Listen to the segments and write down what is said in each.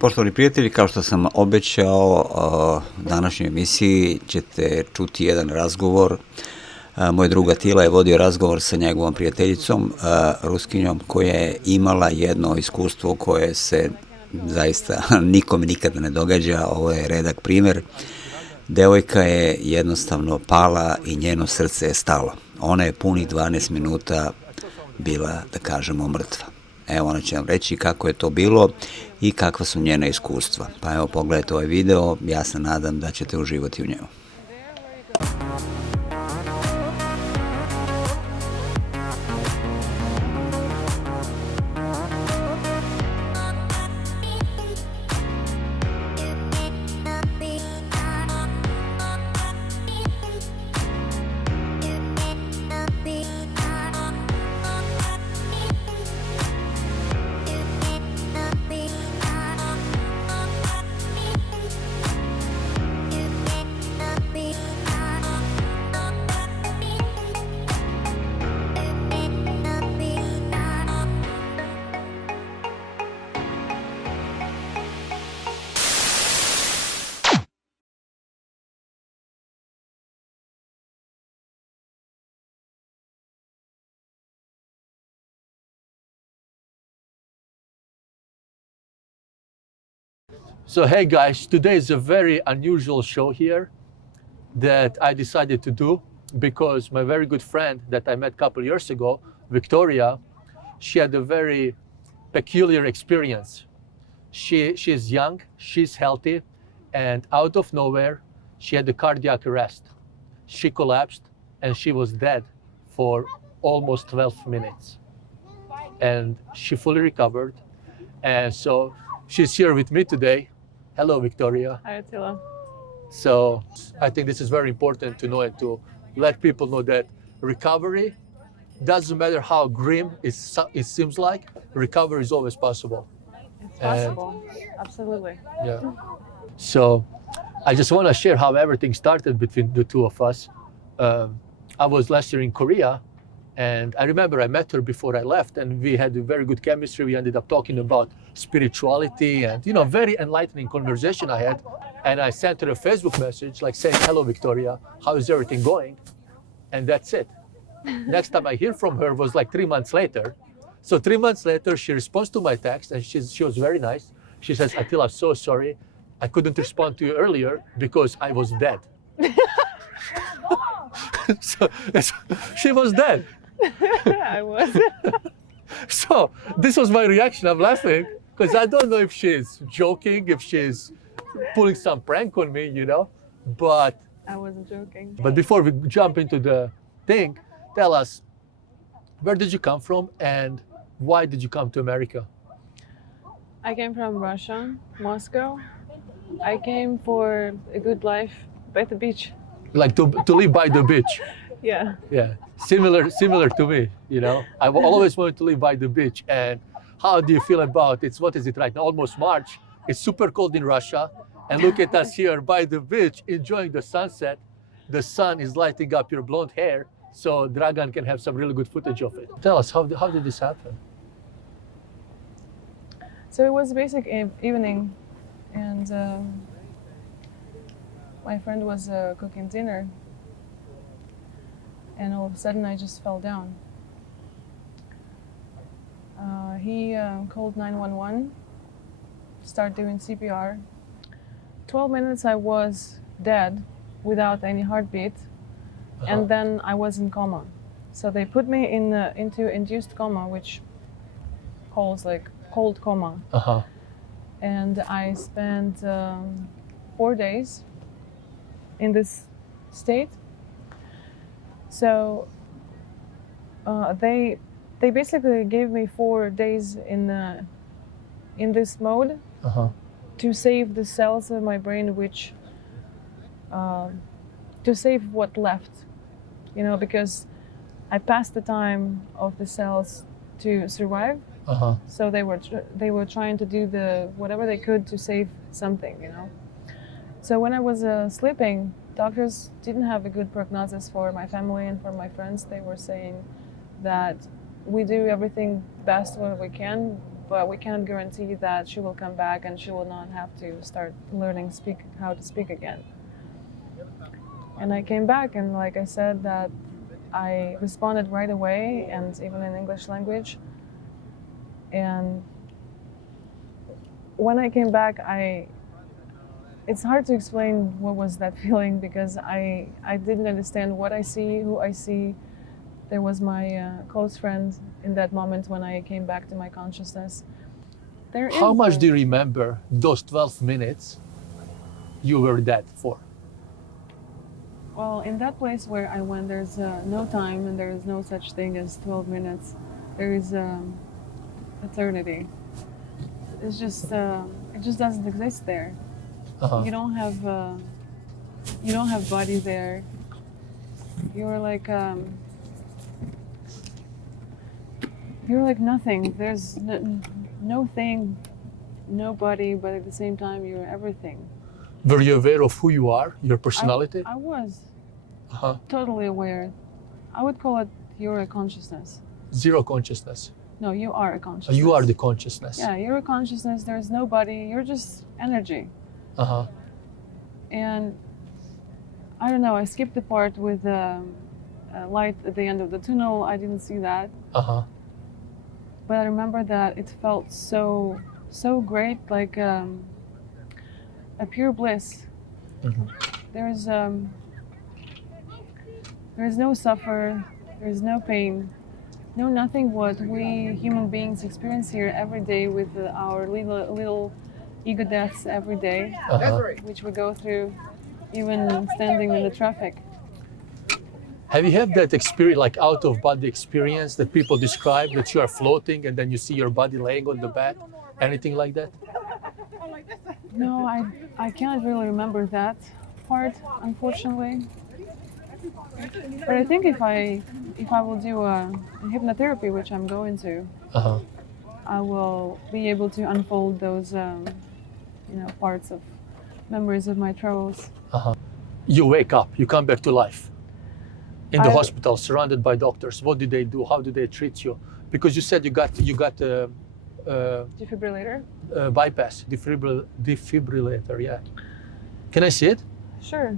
Poštovani prijatelji, kao što sam obećao, u današnjoj emisiji ćete čuti jedan razgovor. Moj drug Atila je vodio razgovor sa njegovom prijateljicom, Ruskinjom, koja je imala jedno iskustvo koje se zaista nikome nikada ne događa. Ovo je redak primer. Devojka je jednostavno pala i njeno srce je stalo. Ona je punih 12 minuta bila, da kažemo, mrtva. Evo, ona će vam reći kako je to bilo i kakva su njena iskustva. Pa evo, pogledajte ovaj video, ja se nadam da ćete uživati u njemu. So hey guys, today is a very unusual show here that I decided to do because my very good friend that I met a couple years ago, Victoria, she had a very peculiar experience. She's young, she's healthy, and out of nowhere, she had a cardiac arrest. She collapsed and she was dead for almost 12 minutes. And she fully recovered. And so she's here with me today. Hello, Victoria. Hi, Attila. So I think this is very important to know and to let people know that recovery doesn't matter how grim it seems like, recovery is always possible. It's possible. Absolutely. Yeah. So I just want to share how everything started between the two of us. I was last year in Korea, and I remember I met her before I left, and we had a very good chemistry. We ended up talking about spirituality and, very enlightening conversation I had. And I sent her a Facebook message like saying, hello, Victoria, how is everything going? And that's it. Next time I hear from her was like 3 months later. So 3 months later, she responds to my text, and she was very nice. She says, Attila, I'm so sorry. I couldn't respond to you earlier because I was dead. so she was dead. I was. So this was my reaction. I'm laughing because I don't know if she's joking, if she's pulling some prank on me, but I wasn't joking. But before we jump into the thing, tell us, where did you come from and why did you come to America? I came from Russia, Moscow. I came for a good life by the beach. Like to live by the beach. Yeah. Yeah, similar to me, I've always wanted to live by the beach. And how do you feel about it? What is it right now? Almost March. It's super cold in Russia. And look at us here by the beach, enjoying the sunset. The sun is lighting up your blonde hair, so Dragan can have some really good footage of it. Tell us, how did this happen? So it was basic evening, and my friend was cooking dinner, and all of a sudden I just fell down. He called 911, started doing CPR. 12 minutes I was dead without any heartbeat, and then I was in coma. So they put me into induced coma, which calls like cold coma. And I spent 4 days in this state. So they basically gave me 4 days in this mode to save the cells of my brain, which to save what left, because I passed the time of the cells to survive. So they were trying to do whatever they could to save something, So when I was sleeping, doctors didn't have a good prognosis for my family and for my friends. They were saying that we do everything best what we can, but we cannot guarantee that she will come back and she will not have to start learning how to speak again. And I came back, and like I said, that I responded right away, and even in English language. And when I came back, it's hard to explain what was that feeling, because I didn't understand what I see, who I see. There was my close friend in that moment when I came back to my consciousness. How much do you remember those 12 minutes you were dead for? Well, in that place where I went, there's no time, and there is no such thing as 12 minutes. There is eternity. It's just it just doesn't exist there. Uh-huh. You don't have body there. You're like nothing. There's no thing, no body, but at the same time you're everything. Were you aware of who you are, your personality? I was Uh-huh. totally aware. I would call it you're a consciousness. Zero consciousness. No, you are a consciousness. You are the consciousness. Yeah, you're a consciousness. There's no body. You're just energy. Uh-huh. And I don't know, I skipped the part with light at the end of the tunnel. I didn't see that. Uh-huh. But I remember that it felt so great, like a pure bliss. Mm-hmm. There's no suffer, there's no pain, no nothing what we human beings experience here every day with our little ego deaths every day, Uh-huh. which we go through even standing in the traffic. Have you had that experience, like out-of-body experience that people describe, that you are floating and then you see your body laying on the bed? Anything like that? No, I can't really remember that part, unfortunately. But I think if I will do a hypnotherapy, which I'm going to, Uh-huh. I will be able to unfold those parts of memories of my travels. Uh-huh. You wake up, you come back to life. In the I- hospital, surrounded by doctors. What did they do? How did they treat you? Because you said you got Defibrillator? bypass, defibrillator, yeah. Can I see it? Sure.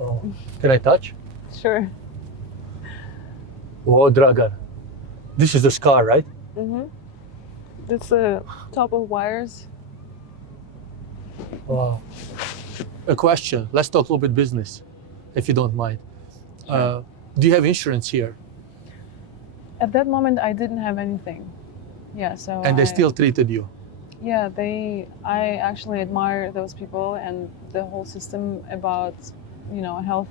Oh. Can I touch? Sure. Oh, Dragan. This is the scar, right? Mm-hmm. It's the top of wires. Wow. A question. Let's talk a little bit business, if you don't mind. Do you have insurance here? At that moment, I didn't have anything. Yeah, so And they still treated you? Yeah, I actually admire those people and the whole system about, health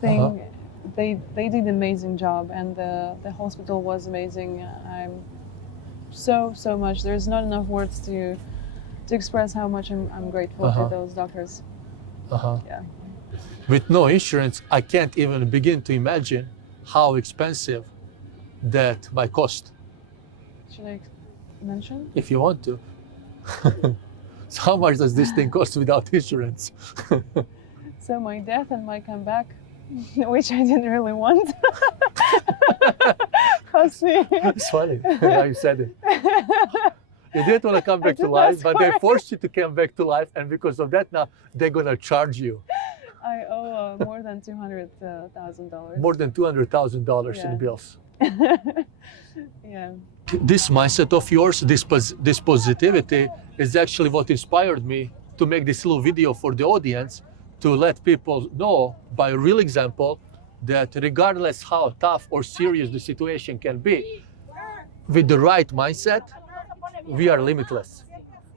thing. Uh-huh. They did an amazing job, and the hospital was amazing. I'm so much. There's not enough words to express how much I'm grateful Uh-huh. to those doctors. Uh-huh. Yeah. With no insurance, I can't even begin to imagine how expensive that might cost, Should I mention? if you want to. So how much does this thing cost without insurance? So my death and my comeback, which I didn't really want, cost me. It's funny. Now you said it. You didn't want to come back to didn't life, ask but for they it. forced you to come back to life, and because of that, now they're gonna charge you I owe more than $200,000. more than $200,000 Yeah. in bills. Yeah. This mindset of yours, this positivity, is actually what inspired me to make this little video for the audience, to let people know by a real example that regardless how tough or serious the situation can be, with the right mindset, we are limitless.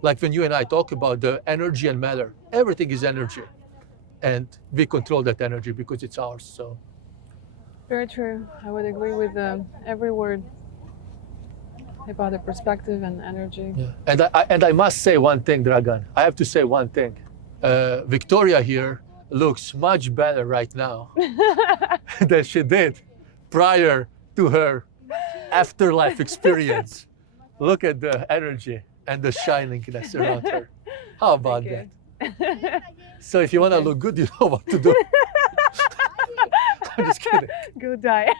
Like when you and I talk about the energy and matter, everything is energy. And we control that energy because it's ours. So Very true. I would agree with every word about the perspective and energy. yeah. And I must say one thing, Dragan. I have to say one thing. Victoria here looks much better right now than she did prior to her afterlife experience. Look at the energy and the shiningness around her. How about Thank that? you. So if you want to look good, you know what to do. I'm just kidding. Go die.